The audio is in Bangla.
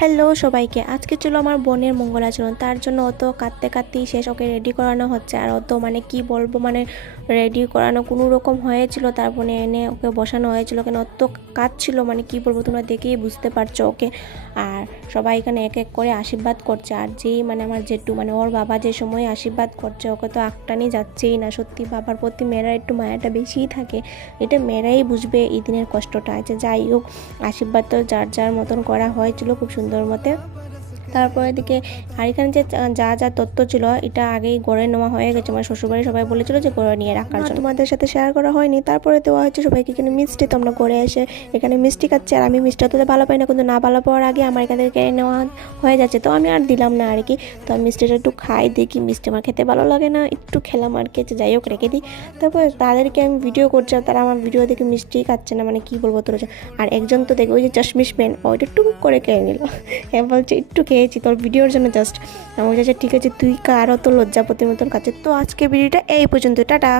হ্যালো সবাইকে, আজকে ছিল আমার বোনের মঙ্গলাচরণ। তার জন্য অত কাঁদতে কাঁদতেই শেষ। ওকে রেডি করানো হচ্ছে, আর অত কি বলবো, রেডি করানো কোনো রকম হয়েছিল। তারপরে এনে ওকে বসানো হয়েছিল, কেন অত কাঁদছিল, কি বলবো, তোমরা দেখেই বুঝতে পারছো ওকে। আর সবাই এখানে এক এক করে আশীর্বাদ করছে। আর যেই আমার জেঠু ওর বাবা যে সময় আশীর্বাদ করছে, ওকে তো আঁকটানি যাচ্ছেই না। সত্যি বাবার প্রতি মেয়েরা একটু মায়াটা বেশিই থাকে। এটা মেয়েরাই বুঝবে এই দিনের কষ্টটা আছে। যাই হোক, আশীর্বাদ তো যার যার মতন করা হয়েছিল খুব সুন্দর মতে। তারপর এদিকে আর এখানে যে যা যা তথ্য ছিল এটা আগেই গড়ে নেওয়া হয়ে গেছে। আমার শ্বশুরবাড়ি সবাই বলেছিল যে গড়ে নিয়ে রাখার জন্য, তোমাদের সাথে শেয়ার করা হয়নি। তারপরে দেওয়া হচ্ছে সবাইকে এখানে মিষ্টি। তো আমরা ঘরে এসে এখানে মিষ্টি খাচ্ছি। আর আমি মিষ্টি তো ভালো পাই না, কিন্তু না ভালো পাওয়ার আগে আমার এখান থেকে কেড়ে নেওয়া হয়ে যাচ্ছে, তো আমি আর দিলাম না আর কি। তো আমি মিষ্টিটা একটু খাই, দেখি মিষ্টি আমার খেতে ভালো লাগে না, একটু খেলাম আর কি। যাই হোক, রেখে দিই। তারপর তাদেরকে আমি ভিডিও করছি, আর তারা আমার ভিডিও দেখে মিষ্টি খাচ্ছে না, কি বলবো তোর। আর একজন তো দেখবে ওই যে চশমিশ পেন, ওইটা টুক করে খেয়ে নিল। হ্যাঁ, বলছে একটু খেয়েছি তোর ভিডিওর জন্য জাস্ট। আমি বলছি ঠিক আছে, তুই কারও তো লজ্জাপতির মতন খাচ্ছে। তো আজকে ভিডিওটা এই পর্যন্ত, টাটা।